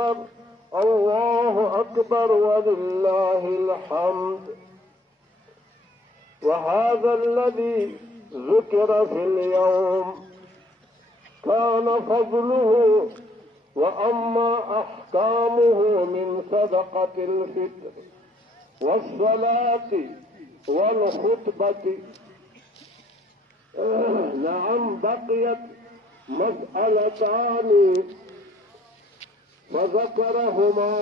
أكبر الله أكبر ولله الحمد. وهذا الذي ذكر في اليوم كان فضله وأما أحكامه من صدقة الفطر والصلاة والخطبة. نعم بقيت مسألتان فذكرهما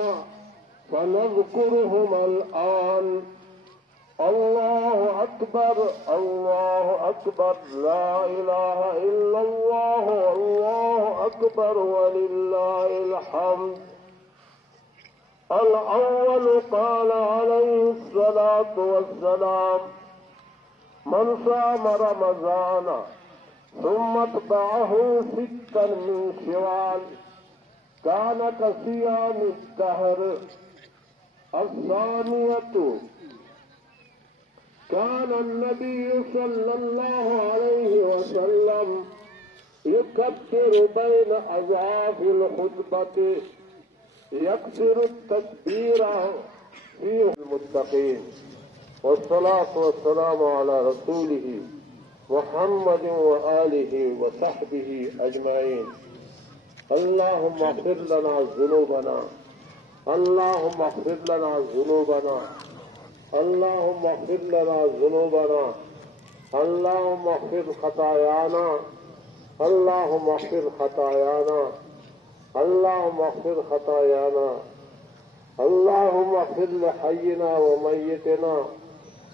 فنذكرهما الآن. الله أكبر الله أكبر لا إله إلا الله الله أكبر ولله الحمد. الأول قال عليه الصلاة والسلام: من صام رمضان ثم اتبعه ستا من شوال كان كصيام الدهر. الثانية كان النبي صلى الله عليه وسلم يكبر بين أضعاف الخطبة يكسر التكبير في المتقين. والصلاة والسلام على رسوله محمد وآله وصحبه أجمعين. اللهم اغفر لنا ذنوبنا اللهم اغفر لنا ذنوبنا اللهم اغفر لنا ذنوبنا اللهم اغفر خطايانا اللهم اغفر خطايانا اللهم اغفر خطايانا اللهم اغفر لحينا وميتنا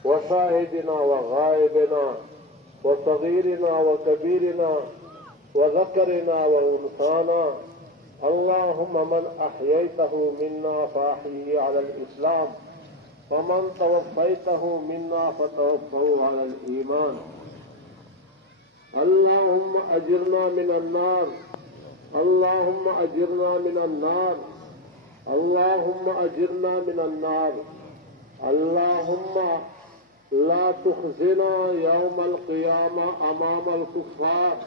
وشاهدنا وغائبنا وصغيرنا وكبيرنا وذكرنا وانثانا. اللهم من احييته منا فاحيه على الاسلام ومن توفيته منا فتوفه على الايمان. اللهم اجرنا من النار اللهم اجرنا من النار اللهم اجرنا من النار. اللهم لا تخزنا يوم القيامة أمام الكفار.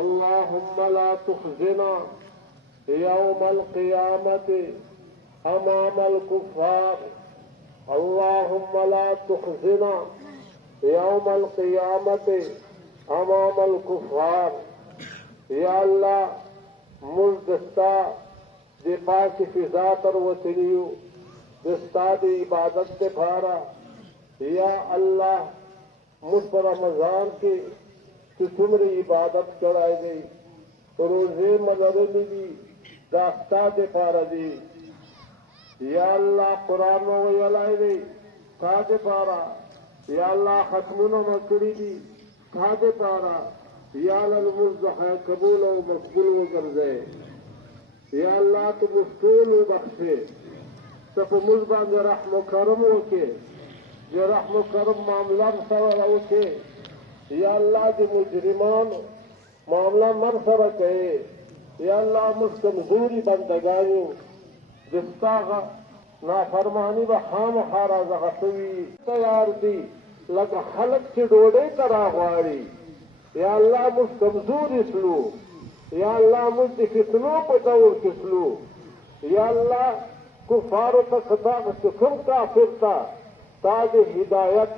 اللهم لا تخزنا يوم القيامة أمام الكفار. اللهم لا تخزنا يوم القيامة أمام الكفار. يا الله مزدستا دی پاک فضا تر وطنیو دستا دی عبادت تے بھارا. یا اللہ مجھ پر رمضان کی تو تمہری عبادت کرائے گئی روزے مدرلی دی داستا دے پارا دی. یا اللہ قرآن و علائے گئی کھا دے پارا. یا اللہ ختمون و مکڑی دی کھا دے پارا. یا للمزدح قبول و مقبول و گرزے. یا اللہ تو مفتول و بخشے تب مزبان رحم و کرم ہو کے جو رحم و کرم معاملہ سر ہو کے. یا اللہ دی مجرمان معاملہ مر سر کہے. یا اللہ مجھ کمزوری بندگائیوں دستاغ نافرمانی و خام خارا زغطوی تیار دی لگا خلق کی ڈوڑے کرا غواری. یا اللہ مجھ کمزوری سلو. یا اللہ مجھ فتنوں پہ دور کسلو. یا اللہ کفار تک کفر کافر تا تاج ہدایت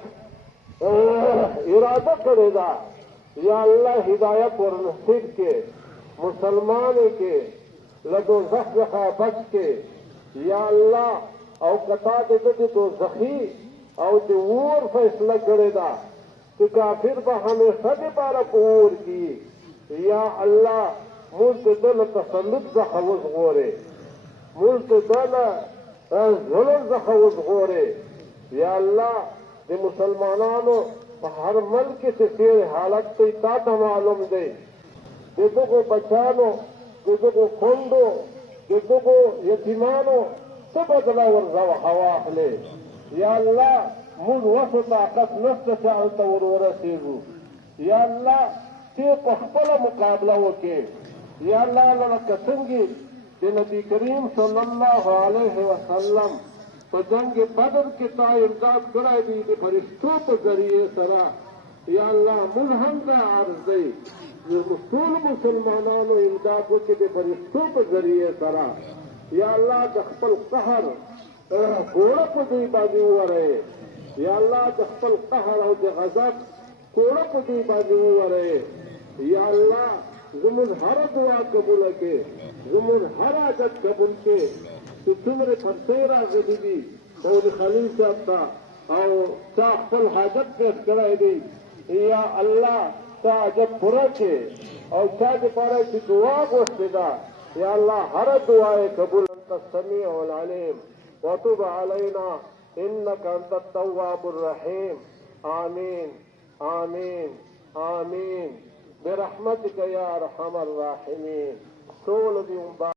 ارادہ کرے گا. یا اللہ ہدایت اور نصیب کے مسلمان کے لدو زخ بچ کے. یا اللہ او قطع دے دو زخی او دور فیصلہ کرے گا کہ کافر بہانے سب پارا پور کی. یا اللہ ملت دل تسلط زخوز غورے ملت دل ظلم زخوز غورے. یا اللہ دے مسلمانانو ہر ملک سے سیر حالت تی تا معلوم دے. دے دو بچانو دے دو کھنڈو دے دو یتیمانو سب بدلا ورزا وحواق لے. یا اللہ مجھ وسط طاقت نفس چاہتا ورسیگو. یا اللہ تی پخپل مقابلہ ہوکے. یا اللہ لکہ سنگی کہ نبی کریم صلی اللہ علیہ وسلم تو جنگ بدر کے تا امداد کرائے دی کہ فرشتوں پر ذریعے سرا. یا اللہ ملہم دا عرض دے ټول مسلمانانو امداد وکړي د فرشتو په ذریعه سره. یا الله د خپل قهر کوړه په دوی باندې ووروې. یا الله د خپل قهر او د غضب کوړه په دوی باندې ووروې. یا الله زموږ هر دعا قبوله کړې، زموږ هر عادت قبول کړې چې څومره پرسۍ راغلي دي او د خلیل صاحب ته او تا خپل حاجت پیش کړی دی. یا الله تا حاجت پوره کړې او چا دپاره چې دعا غوښتې ده یا الله هر دعا یې قبول. انت السمیع العلیم وتب علینا انک انت التواب الرحیم. آمین آمین آمین برحمتک یا ارحم الراحمین. ټول دې